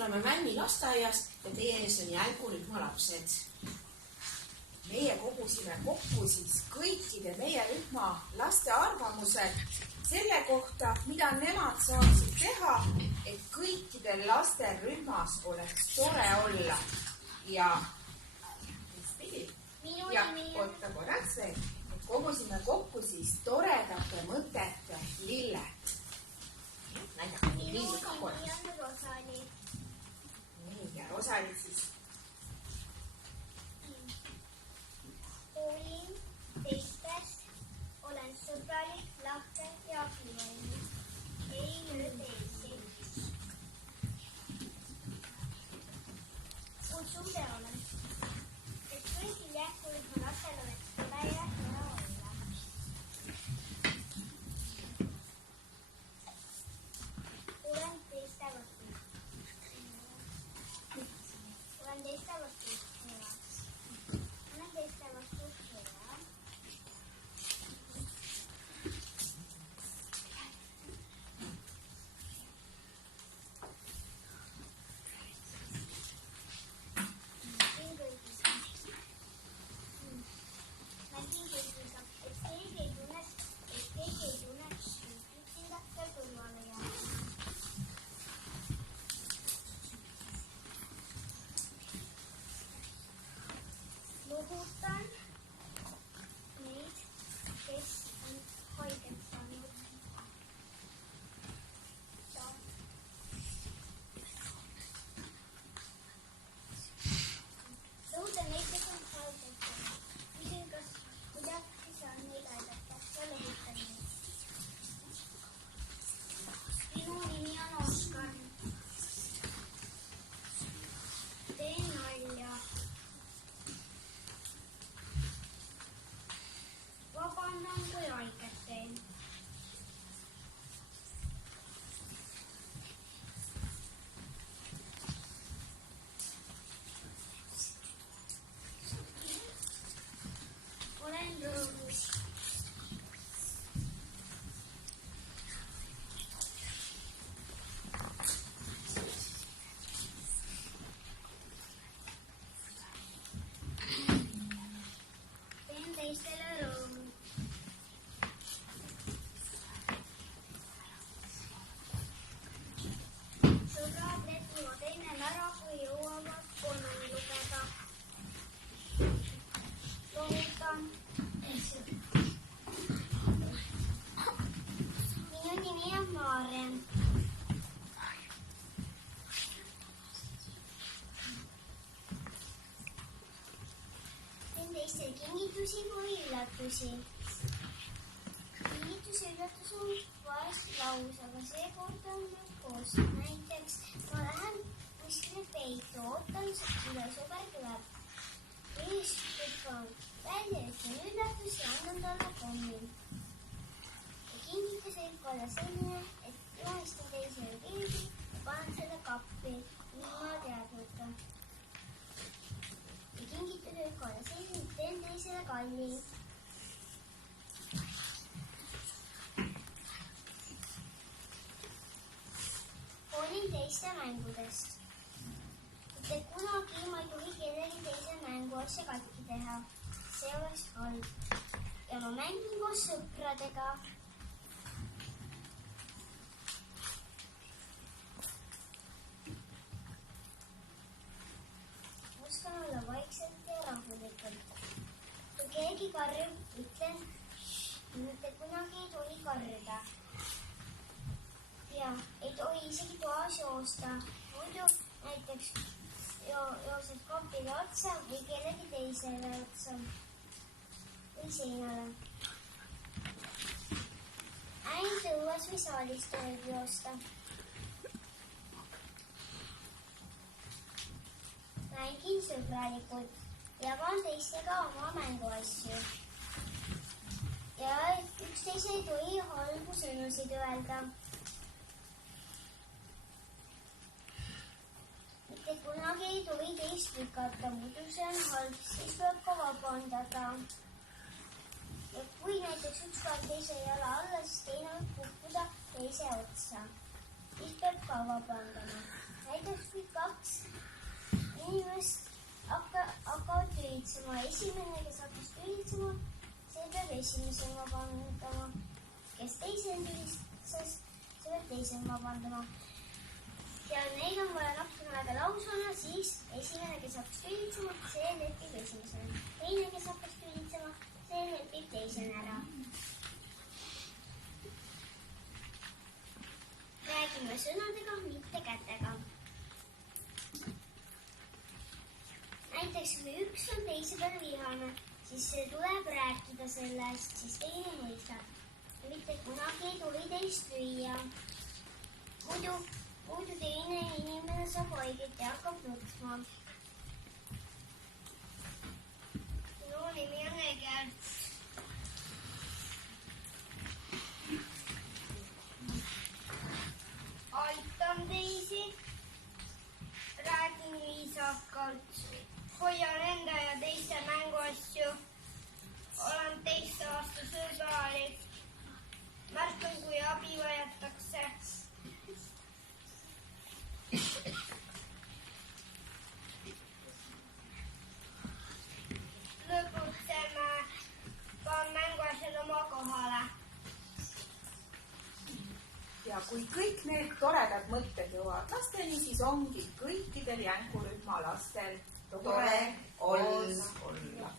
oleme Männi lasteaias ja teie ees on jälgurühma lapsed. Meie kogusime kokku siis kõikide meie rühma laste arvamused selle kohta, mida nemad saaksid teha, et kõikidel lastel rühmas oleks tore olla. Ja oota korraks veel, et kogusime kokku siis toredate mõtete lilled. Näidake nii lilliga korraks. Nii, ja Rosali siis. Hoolin teistest, olen sõbralik, lahke ja abivalmis. Ei löö teisi. Kutsun peale, et kõigil jälgurühma lastel oleks tore ja hea olla. Olen teiste vastu. Olen teiste vastu hea. Olen teiste vastu hea. Lohutan neid, kes on haiget saanud. Lohutan neid, kes on haiget saanud. Küsin, kas kuidagi saan neid aidata ja lohutan neid. Minu nimi on Oskar. Teen nalja. Vabandan, kui haiget teen. Olen rõõmus. Teen teistele rõõmu. Sõbrad leppivad ennem ära, kui jõuavad kolmeni lugeda. Lohutan. Minu nimi on Maarem. Teen teistele kingitusi või üllatusi. Kingitus ja üllatus on vahest laus, aga seekord on nad koos. Näiteks ma lähen kuskile peitu, ootan, mida sõber tuleb. Ees lükkan välja, ütlen üllatus ja annan talle kommi. Ja kingitus võib olla selline, et jonistan teisele pildi ja panen selle kappi, ilma teadmata. Ja kingitus võib olla selline, et teen teisele kalli. Hoolin teiste mängudest. Mitte kunagi ma ei tohi kellegi teise mänguasja katki teha. See oleks halb. Ja ma mängin koos sõpradega. Oskan olla vaikselt ja rahulikult. Kui keegi karjub, ütlen, mitte kunagi ei tohi karjuda. Ja ei tohi isegi toas joosta. Muidu näiteks joosed kapile otsa või kellegi teisele otsa või seinale. Ainult õues või saalis tohib joosta. Mängin sõbralikult. Jagan teistega oma mänguasju. Ja üksteise ei tohi halbu sõnusid öelda. Mitte kunagi ei tohi teist lükata, muidu see on halb, siis peab ka vabandada. Ja kui näiteks ükskord teise jala alla, siis teine võib kukkuda teise otsa. siis peab ka vabandama. Näiteks kui 2 inimest hakkavad tülitsema. Esimene, kes hakkas tülitsema, see peab esimesel vabandama. Kes teisel tülitses, see peab teisel vabandama. Ja neil on vaja natukene aega laus olla, siis esimene, kes hakkas tülitsema, see lepib esimesena. Teine, kes hakkas tülitsema, see lepib teisena ära. Räägime sõnadega, mitte kätega. Näiteks kui üks on teise peal vihane, siis tuleb rääkida sellest, siis teine mõistab. Mitte kunagi ei tohi teist lüüa. Muidu teine inimene saab haiget ja hakkab nutma. Minu nimi on Egert. Aitan teisi, räägin viisakalt, hoian enda ja teiste mänguasju, olen teiste vastu sõbralik, märkan, kui abi vajatakse. Lõputseme, panen mänguasjad oma kohale. Ja kui kõik need toredad mõtted jõuavad lasteni, siis ongi kõikidel jänkurühma lastel tore koos olla.